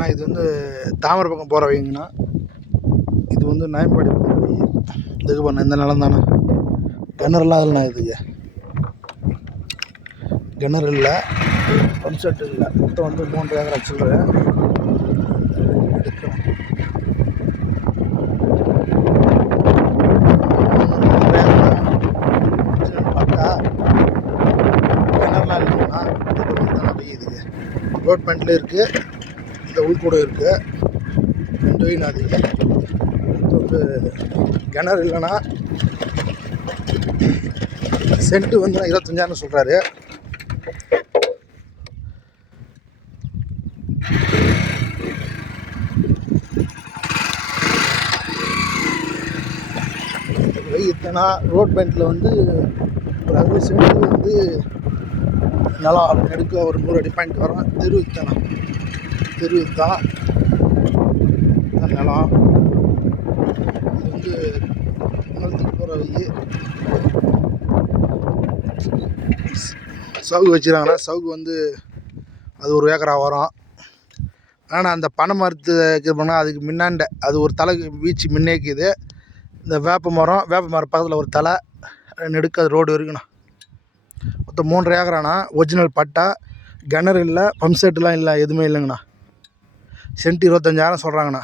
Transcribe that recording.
ஆனால் இது வந்து தாமரை பக்கம் போகிற வைங்கண்ணா. இது வந்து நாயம்பாடி போகிற வை. இதுக்கு பண்ண இந்த நிலம் தானே, கிணறுலாம் இல்லைண்ணா. இதுக்கு கிணறு இல்லை, பம்ப் செட் இல்லை. மொத்தம் வந்து 3 ஏக்கர் வச்சுருக்குற எடுக்கணும். பார்த்தா கிணறுலாம் இல்லைங்கண்ணா. இதுக்கு இதுக்கு ரோட் பேண்ட்லேயும் இருக்குது, இந்த உள்கூட இருக்குது, 2 வயல் அதிக. வந்து கிணறு இல்லைன்னா சென்ட்டு வந்து 25,000 சொல்கிறாரு. இத்தனை ரோட் பேண்ட்டில் வந்து ஒரு 60 சென்ட்டு வந்து நிலம் எடுக்க ஒரு 100 அடி பாயிண்ட் வரும். தெரு இத்தனை தான் நிலம். இது வந்து நிலத்துக்கு போகிற வை. சவுகு வச்சுருக்காங்கன்னா சவுகு வந்து அது 1 ஏக்கரா வரும். ஆனால் அந்த பனை மரத்து போனால் அதுக்கு முன்னாண்ட அது ஒரு தலை வீச்சு முன்னேக்குது. இந்த வேப்ப மரம் பக்கத்தில் ஒரு தலை நெடுக்க அது ரோடு இருக்குண்ணா. மொத்தம் 3 ஏக்கராண்ணா. ஒரிஜினல் பட்டா, கிணறு இல்லை, பம்ப் செட்டுலாம் இல்லை, எதுவுமே இல்லைங்கண்ணா. சென்ட் 25,000 சொல்கிறாங்கண்ணா.